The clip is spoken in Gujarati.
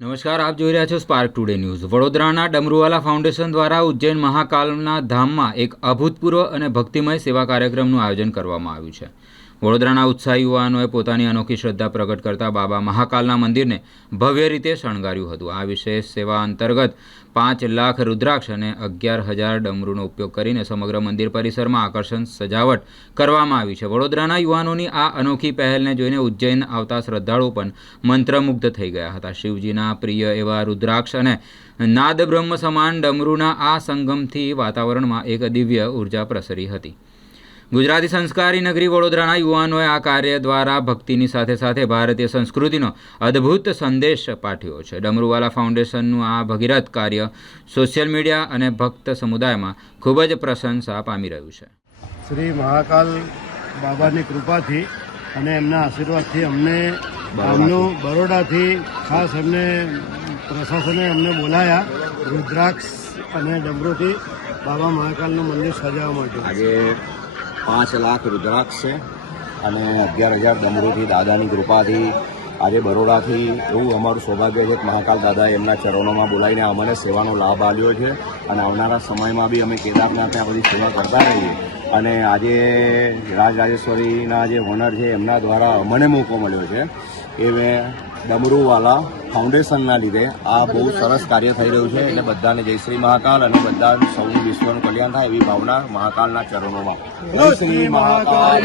નમસ્કાર, આપ જોઈ રહ્યા છો સ્પાર્ક ટુડે ન્યૂઝ। વડોદરાના ડમરૂવાલા ફાઉન્ડેશન દ્વારા ઉજ્જૈન મહાકાલના ધામમાં એક અભૂતપૂર્વ અને ભક્તિમય સેવા કાર્યક્રમનું આયોજન કરવામાં આવ્યું છે। વડોદરાના ઉત્સાહી યુવાનોએ પોતાની અનોખી શ્રદ્ધા પ્રગટ કરતા બાબા મહાકાલના મંદિરને ભવ્ય રીતે શણગાર્યું હતું। આ વિશેષ સેવા અંતર્ગત 5 લાખ રુદ્રાક્ષ અને 11,000 ડમરૂનો ઉપયોગ કરીને સમગ્ર મંદિર પરિસરમાં આકર્ષક સજાવટ કરવામાં આવી છે। વડોદરાના યુવાનોની આ અનોખી પહેલને જોઈને ઉજ્જૈન આવતા શ્રદ્ધાળુઓ પણ મંત્રમુગ્ધ થઈ ગયા હતા। શિવજીના પ્રિય એવા રુદ્રાક્ષ અને નાદ બ્રહ્મ સમાન ડમરૂના આ સંગમથી વાતાવરણમાં એક દિવ્ય ઉર્જા પ્રસરી હતી। ગુજરાતી સંસ્કારી નગરી વડોદરાના યુવાનોએ આ કાર્ય દ્વારા ભક્તિની સાથે સાથે ભારતીય સંસ્કૃતિનો અદ્ભુત સંદેશ પાઠવ્યો છે। ડમરૂવાલા ફાઉન્ડેશનનું આ ભગીરથ કાર્ય સોશિયલ મીડિયા અને ભક્ત સમુદાયમાં ખૂબ જ પ્રશંસા પામી રહ્યું છે। શ્રી મહાકાલ બાબાની કૃપાથી અને એમના આશીર્વાદથી અમને બરોડાથી ખાસ એમને પ્રશાસને અમને બોલાયા રુદ્રાક્ષ અને ડમરૂથી બાબા મહાકાલનું મંદિર સજાવવા માટે। આજે 5 લાખ રુદ્રાક્ષ છે અને 11,000 ડમરૂથી દાદાની કૃપાથી આજે બરોડાથી એવું અમારું સૌભાગ્ય છે કે મહાકાલ દાદાએ એમના ચરણોમાં બોલાવીને અમને સેવાનો લાભ આપ્યો છે અને આવનારા સમયમાં બી અમે કેદારનાથને આ બધી સેવા કરતા રહીએ। અને આજે રાજરાજેશ્વરીના જે ઓનર છે એમના દ્વારા અમને મોકો મળ્યો છે એ મેં ડમરૂવાલા ફાઉન્ડેશનના લીધે આ બહુ સરસ કાર્ય થઈ રહ્યું છે। એટલે બધાને જય શ્રી મહાકાલ અને બધા સૌનું વિશ્વનું કલ્યાણ થાય એવી ભાવના મહાકાલના ચરણોમાં। જય શ્રી મહાકાલ।